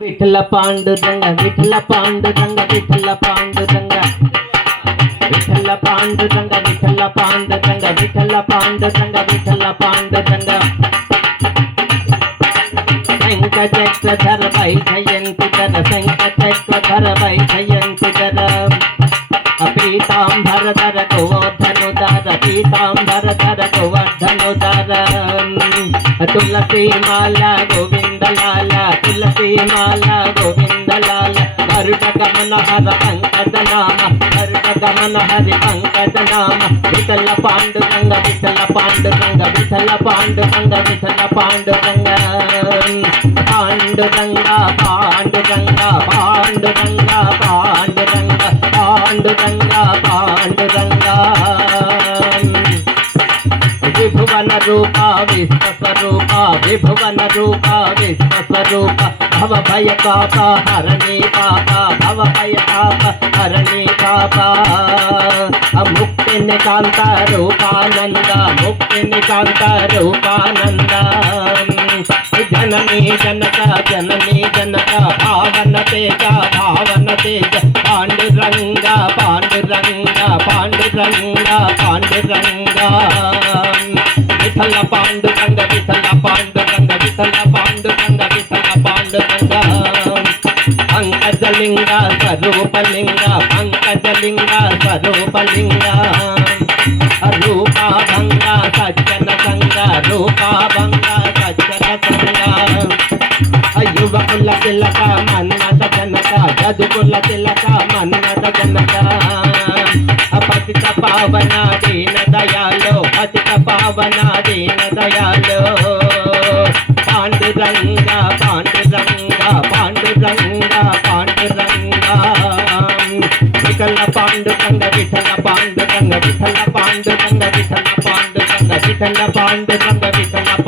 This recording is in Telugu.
విఠల పాండురంగ విఠల పాండురంగ విఠల పాండురంగ విఠల పాండురంగ విఠల పాండురంగ విఠల పాండురంగ విఠల పాండురంగ శంఖ చక్రధర వైజయంతి ధర శంఖ చక్రధర వైజయంతి ధర పీతాంబరధర గోవర్ధనుధర పీతాంబరధర గోవర్ధనుధర तुलसी माला गोविंद लाला तुलसी माला गोविंद लाला गरुड गमन हर पंकज नाम गरुड गमन हरि पंकज नाम विठल पांडुरंग विठल पांडुरंग विठल पांडुरंग विठल पांडुरंग पांडुरंग पांडुरंग पांडुरंग पांडुरंग पांडुरंग पांडुरंग विभुवन रूपा विश्वस्वरूपा विभुवन रूपा विश्वस्वरूपा भव भय पापा हरणी पापा भव भय पापा हरणी पापा मुक्ति निकांत रूपानंद मुक्ति निकांत रूपानंद जननी जनक जननी जनक भावन तेज पांडुरंग पांडुरंग पांडुरंग पांडुरंग विठल पांडुरंग विठल पांडुरंग विठल पांडुरंग विठल पांडुरंग पंकजलिंग स्वरूपलिंग पंकजलिंग स्वरूपलिंग रूपा भंग सज्जन संग रूपा भंग सज्जन संग युवकुल तिलक मन्नत जनक जदुकुल तिलक मन्नत जनक पतित पावन दीन दयालो पतित पावन दीन दयालो पांडुरंग पांडुरंग पांडुरंग पांडुरंग विठल पांडुरंग विठल पांडुरंग विठल पांडुरंग विठल पांडुरंग विठल पांडुरंग विठल